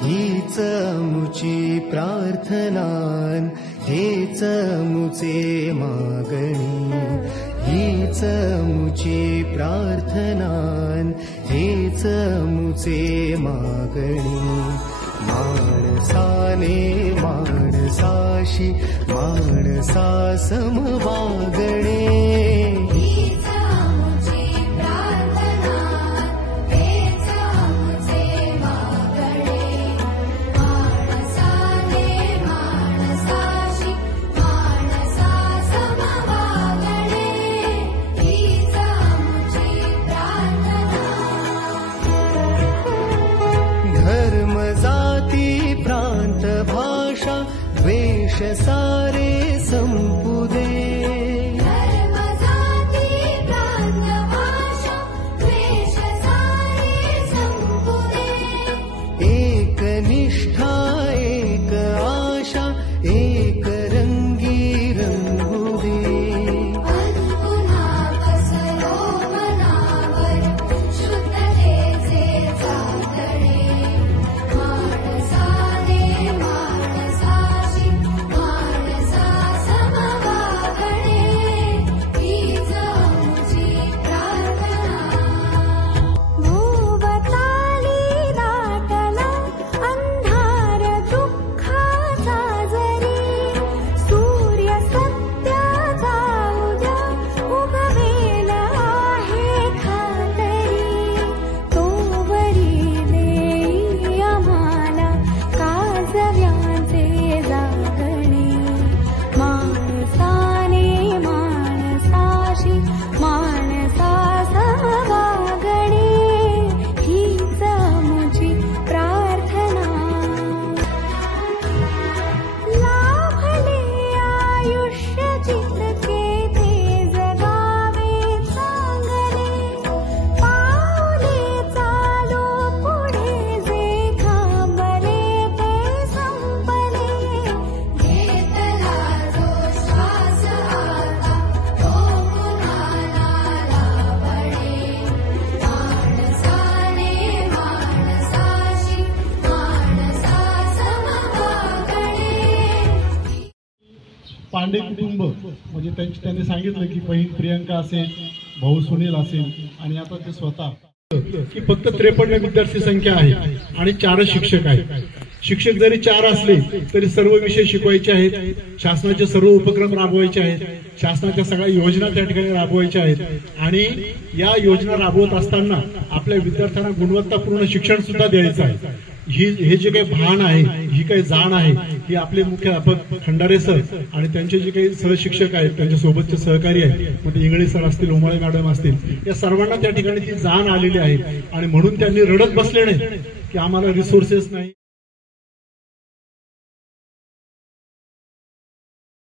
हीच मुची प्रार्थनान हेच मुचे मागणी, हीच मुची प्रार्थनान हेच मुचे मागणी। माणसाने माणसाशी माणसा सम वागणे, धर्म जाती प्रांत भाषा द्वेष सारे संपू दे, धर्म जाती प्रांत भाषा द्वेष सारे संपू दे। एक निष्ठा एक आशा एक रंगी रंगू दे, पुन्हा पसरो मनावर शुद्धतेचे चांदणे। माणसाने माणसाशी माणसा सम वागणे, हीच आमची प्रार्थना। भोवताली दाटला अंधार दुःखाचा जरी, सूर्य सत्याचा उद्या उगवेल आहे खातरी। तोवरी देई आम्हाला काजव्याचे जागणे, माणसाने माणसाशी माणसा सम वागणे, हीच आमची प्रार्थना। लाभले आयुष्य जितके ते जगावे चांगले, पावले चालू पुढे जे थांबले ते संपले। घेतला जो श्वास आता तो पुन्हा नाला बळे, माणसाने माणसाशी माणसा सम वागणे। पांडे कुटुंब म्हणजे त्यांनी सांगितलं की बहीण प्रियंका असेल, भाऊ सुनील असेल आणि आता ते स्वतः की फक्त 53 विद्यार्थी संख्या आहे आणि 4 शिक्षक आहेत। शिक्षक जरी 4 असले तरी सर्व विषय शिकवायचे आहेत, शासनाचे सर्व उपक्रम राबवायचे आहेत, शासनाच्या सगळ्या योजना त्या ठिकाणी राबवायच्या आहेत आणि या योजना राबवत असताना आपल्या विद्यार्थ्यांना गुणवत्तापूर्ण शिक्षण सुद्धा द्यायचं आहे। हे जे काही भान आहे, ही काही जाण आहे, ही आपले मुख्याध्यापक खंडारे सर आणि त्यांचे जे काही सहशिक्षक आहेत, त्यांच्या सोबतचे सहकारी आहेत, मग ते इंगळे सर असतील, उमाळे मॅडम असतील, या सर्वांना त्या ठिकाणी ती जाण आलेली आहे आणि म्हणून त्यांनी रडत बसले नाही की आम्हाला रिसोर्सेस नाही।